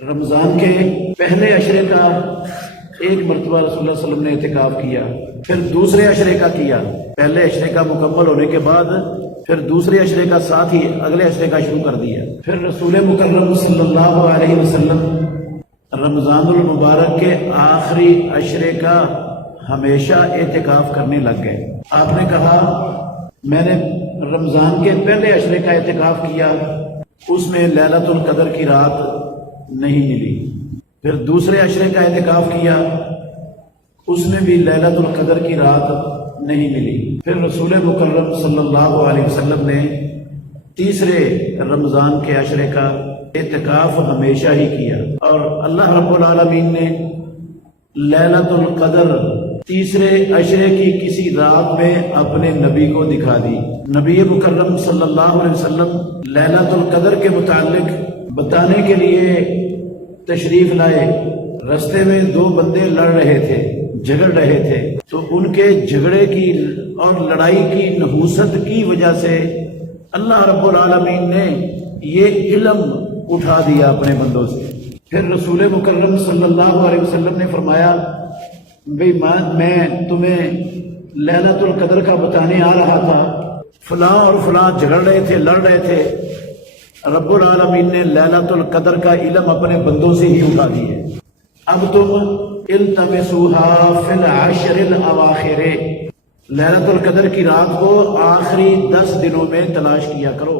رمضان کے پہلے عشرے کا ایک مرتبہ رسول اللہ صلی اللہ علیہ وسلم نے اعتکاف کیا، پھر دوسرے عشرے کا کیا، پہلے عشرے کا مکمل ہونے کے بعد پھر دوسرے عشرے کا ساتھ ہی اگلے عشرے کا شروع کر دیا۔ پھر رسول مکرم صلی اللہ علیہ وسلم رمضان المبارک کے آخری عشرے کا ہمیشہ اعتکاف کرنے لگ گئے۔ آپ نے کہا میں نے رمضان کے پہلے عشرے کا اعتکاف کیا، اس میں لیلۃ القدر کی رات نہیں ملی، پھر دوسرے عشرے کا اعتکاف کیا، اس میں بھی لیلۃ القدر کی رات نہیں ملی۔ پھر رسول مکرم صلی اللہ علیہ وسلم نے تیسرے رمضان کے عشرے کا اعتکاف ہمیشہ ہی کیا، اور اللہ رب العالمین نے لیلۃ القدر تیسرے عشرے کی کسی رات میں اپنے نبی کو دکھا دی۔ نبی مکرم صلی اللہ علیہ وسلم لیلۃ القدر کے متعلق بتانے کے لیے تشریف لائے۔ رستے میں دو بندے لڑ رہے تھے، جھگڑ رہے تھے، تو ان کے جھگڑے کی اور لڑائی کی نحوست کی وجہ سے اللہ رب العالمین نے یہ علم اٹھا دیا اپنے بندوں سے۔ پھر رسول مکرم صلی اللہ علیہ وسلم نے فرمایا بھئی میں تمہیں لیلۃ القدر کا بتانے آ رہا تھا، فلاں اور فلاں جھگڑ رہے تھے، لڑ رہے تھے، رب العالمین نے لیلۃ القدر کا علم اپنے بندوں سے ہی اٹھا دیے، اب تم التمسوها فی العشر الاواخر، لیلۃ القدر کی رات کو آخری 10 دنوں میں تلاش کیا کرو۔